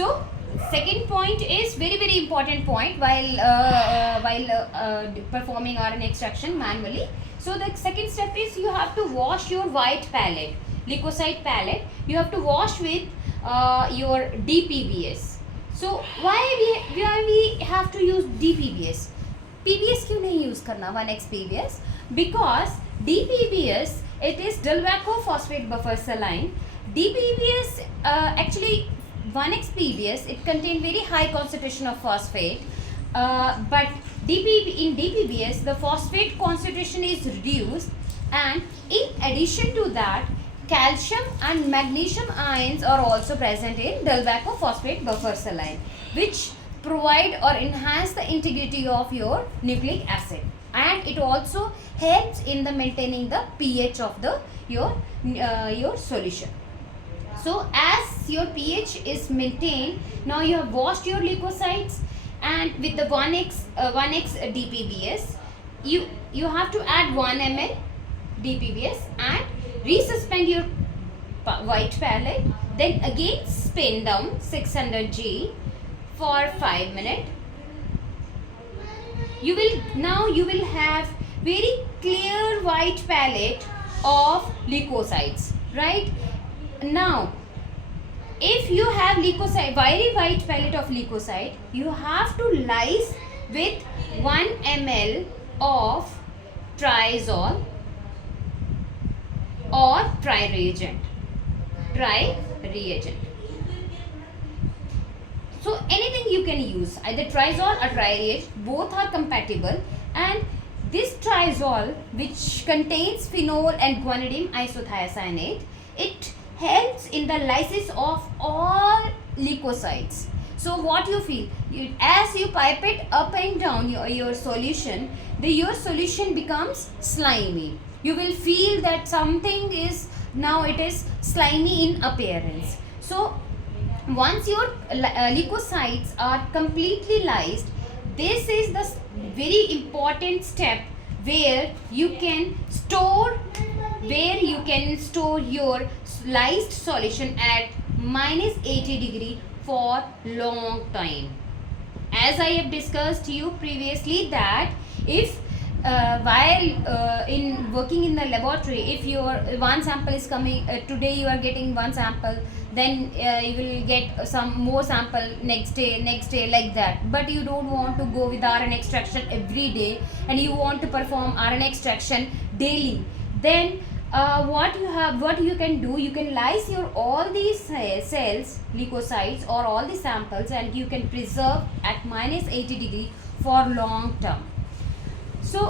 So second point is very important point while performing RNA extraction manually. So the second step is you have to wash your white palette, leukocyte palette. You have to wash with your DPBS. So why we have to use DPBS? PBS क्यों नहीं use करना 1x PBS? Because DPBS it is Dilbachio phosphate buffer saline. DPBS actually 1x PBS it contain very high concentration of phosphate, but in DPBS the phosphate concentration is reduced, and in addition to that calcium and magnesium ions are also present in Dilbachio phosphate buffer saline, which provide or enhance the integrity of your nucleic acid, and it also helps in the maintaining the pH of the your solution. So as your pH is maintained, now you have washed your leukocytes, and with the 1x DPBS you have to add 1 ml DPBS and resuspend your white palette, then again spin down 600 G for 5 minutes. You will have very clear white palette of leukocytes, right? Now if you have leukocyte, very white palette of leukocyte, you have to lyse with 1 ml of triazole or tri-reagent. So anything you can use, either triazole or tri-reagent, both are compatible, and this triazole, which contains phenol and guanidine isothiocyanate, it helps in the lysis of all leukocytes. So what you feel, as you pipette up and down your solution, your solution becomes slimy. You will feel that something is, now it is slimy in appearance. So once your leukocytes are completely lysed, this is the very important step where you can store your lysed solution at -80 for long time. As I have discussed to you previously that if while in working in the laboratory, if your one sample is coming today, you are getting one sample, then you will get some more sample next day like that, but you don't want to go with RNA extraction every day and you want to perform RNA extraction daily, then what you can do, you can lyse your all these cells, leukocytes or all the samples, and you can preserve at -80 for long term. So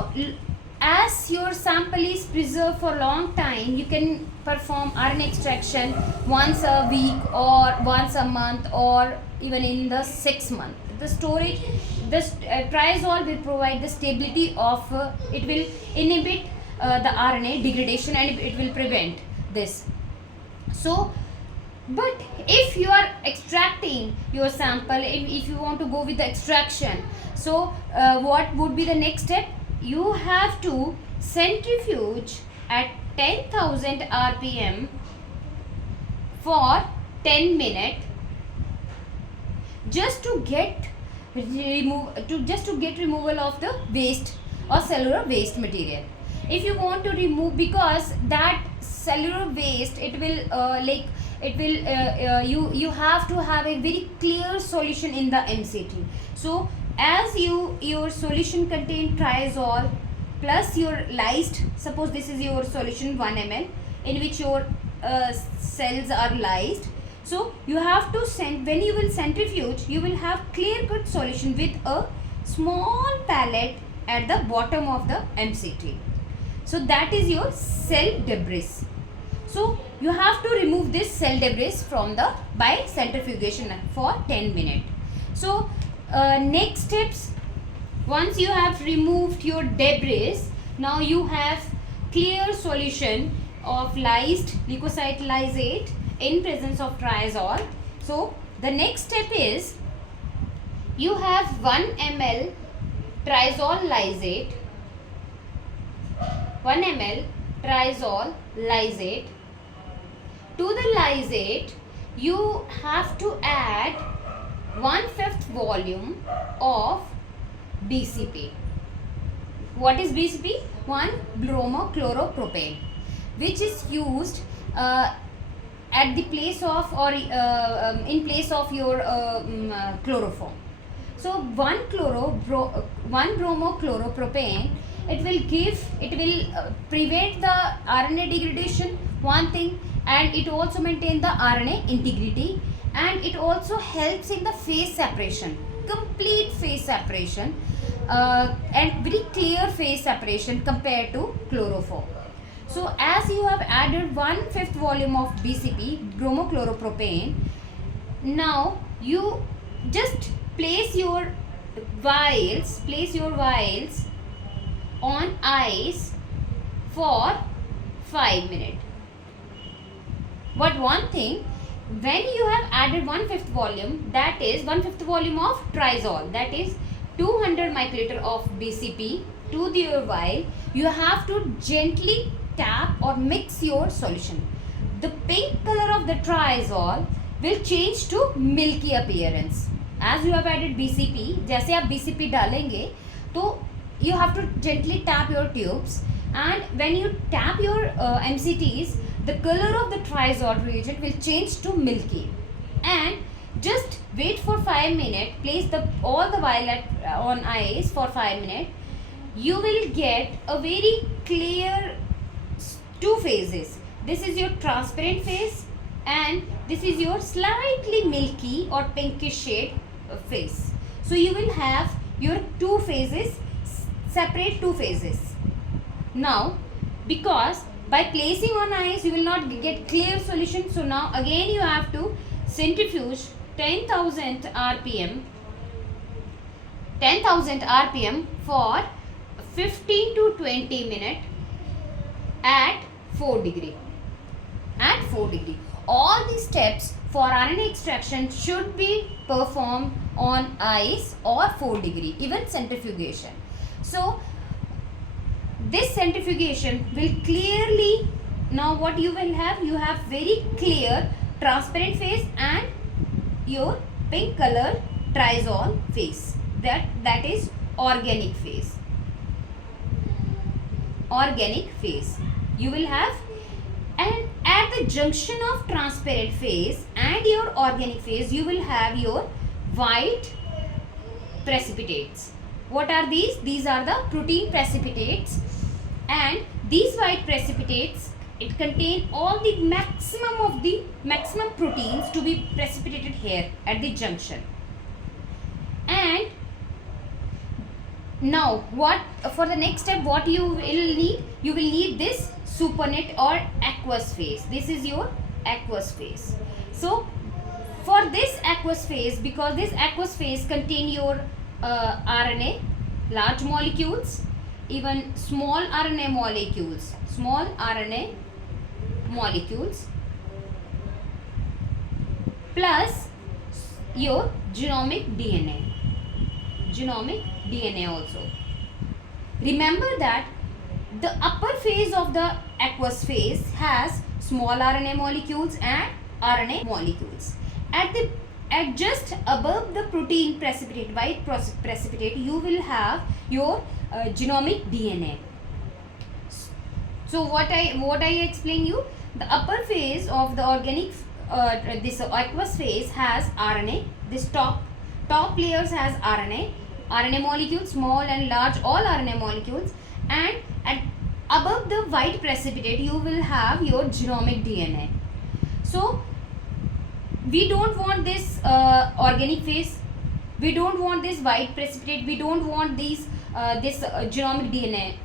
as your sample is preserved for long time, you can perform RNA extraction once a week or once a month or even in the 6 month. The storage, this triazole will provide the stability of it will inhibit the RNA degradation and it will prevent this. So but if you are extracting your sample, if you want to go with the extraction, so what would be the next step? You have to centrifuge at 10,000 RPM for 10 minutes just to get removal of the waste or cellular waste material. If you want to remove, because that cellular waste, you have to have a very clear solution in the MCT. So as your solution contain triazole plus your lysed, suppose this is your solution 1 ml in which your cells are lysed, so you have to when you will centrifuge, you will have clear cut solution with a small palette at the bottom of the MCT. So that is your cell debris. So you have to remove this cell debris from the by centrifugation for 10 minutes. So next steps, once you have removed your debris, now you have clear solution of lysed leukocyte lysate in presence of triazole. So the next step is you have 1 ml triazole lysate, 1 ml triazole lysate. To the lysate you have to add 1/5 volume of BCP. What is BCP? 1-bromochloropropane, which is used at the place of or in place of your chloroform. So 1-bromochloropropane, it will prevent the RNA degradation, one thing, and it also maintain the RNA integrity, and it also helps in the phase separation, complete phase separation, and very clear phase separation compared to chloroform. So as you have added 1/5 volume of BCP, bromochloropropane, now you just place your vials on ice for 5 minutes. But one thing, when you have added 1/5 volume, that is 1/5 volume of triazole, that is 200 microliter of BCP to your vial, you have to gently tap or mix your solution. The pink color of the triazole will change to milky appearance. As you have added BCP, जैसे आप BCP डालेंगे तो you have to gently tap your tubes, and when you tap your MCTs, the color of the triazole reagent will change to milky. And just wait for 5 minutes, place all the vial on ice for 5 minutes. You will get a very clear two phases. This is your transparent phase, and this is your slightly milky or pinkish shade phase. So you will have your two phases, separate two phases. Now, because by placing on ice you will not get clear solution, so now again you have to centrifuge 10,000 rpm for 15 to 20 minutes at 4 degree. All these steps for RNA extraction should be performed on ice or 4 degree, even centrifugation. So this centrifugation will clearly, now what you will have, you have very clear transparent phase and your pink color triazole phase, that is organic phase. You will have, and at the junction of transparent phase and your organic phase, you will have your white precipitates. What are these? These are the protein precipitates, and these white precipitates, it contain all the maximum proteins to be precipitated here at the junction. And now what for the next step, what you will need? You will need this supernet or aqueous phase. This is your aqueous phase. So for this aqueous phase, because this aqueous phase contain your RNA, large molecules, even small RNA molecules, plus your genomic DNA also. Remember that the upper phase of the aqueous phase has small RNA molecules and RNA molecules. At just above the protein precipitate, white precipitate, you will have your genomic DNA. So what I explain you, the upper phase of the organic this aqueous phase has RNA. This top layers has RNA molecules, small and large, all RNA molecules, and at above the white precipitate you will have your genomic DNA. So we don't want this organic phase, we don't want this white precipitate, we don't want these this genomic DNA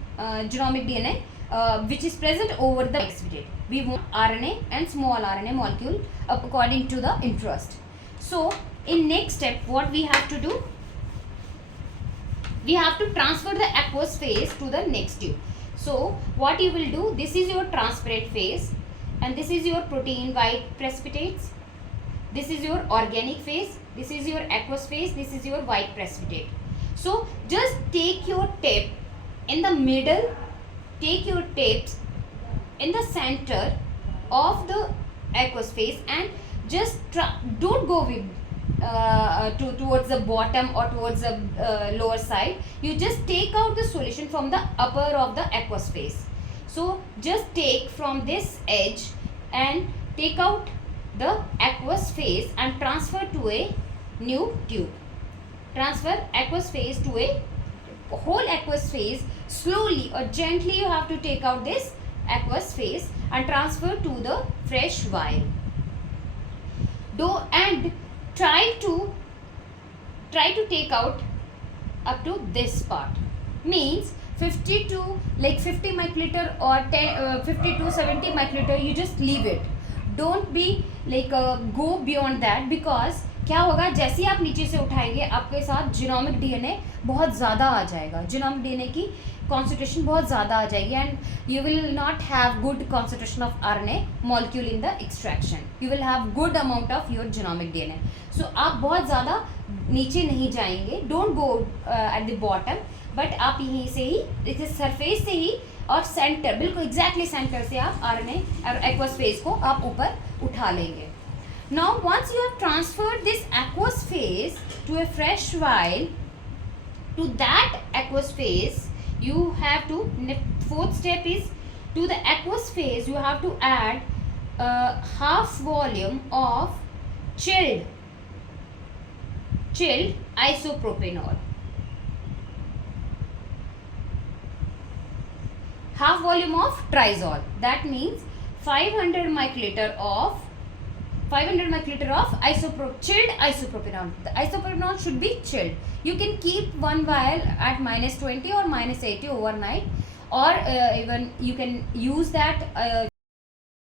which is present over the precipitate. We want RNA and small RNA molecule according to the interest. So in next step, what we have to do, we have to transfer the aqueous phase to the next tube. So what you will do, this is your transparent phase, and this is your protein white precipitates, this is your organic phase, this is your aqueous phase, this is your white precipitate. So just take your tip in the middle, take your tips in the center of the aqueous phase, and just don't go towards the bottom or towards the lower side, you just take out the solution from the upper of the aqueous phase. So just take from this edge and take out the aqueous phase and transfer to a new tube. Transfer aqueous phase to a whole aqueous phase. Slowly or gently you have to take out this aqueous phase and transfer to the fresh vial. And try to take out up to this part, means 50 to 50 microliter or 50 to 70 microliter. You just leave it, don't be go beyond that, because क्या होगा, जैसे ही आप नीचे से उठाएंगे आपके साथ genomic DNA बहुत ज़्यादा आ जाएगा, जीनोमिक डीएनए की कॉन्सेंट्रेशन बहुत ज़्यादा आ जाएगी, and you will not have good concentration of RNA molecule in the extraction. You will have good amount of your genomic DNA. So आप बहुत ज़्यादा नीचे नहीं जाएंगे, don't go at the bottom, but आप यहीं से ही, जैसे सरफेस से ही और सेंटर, बिल्कुल एग्जैक्टली सेंटर से आप आरएनए और एक्वस फेज को आप ऊपर उठा लेंगे. Now once you have transferred this aqueous phase to a fresh vial, to that aqueous phase you have to, fourth step is, to the aqueous phase you have to add half volume of chilled isopropanol, half volume of trizol. That means 500 microliter of chilled isopropanol. The isopropanol should be chilled. You can keep one vial at -20 or -80 overnight, or even you can use that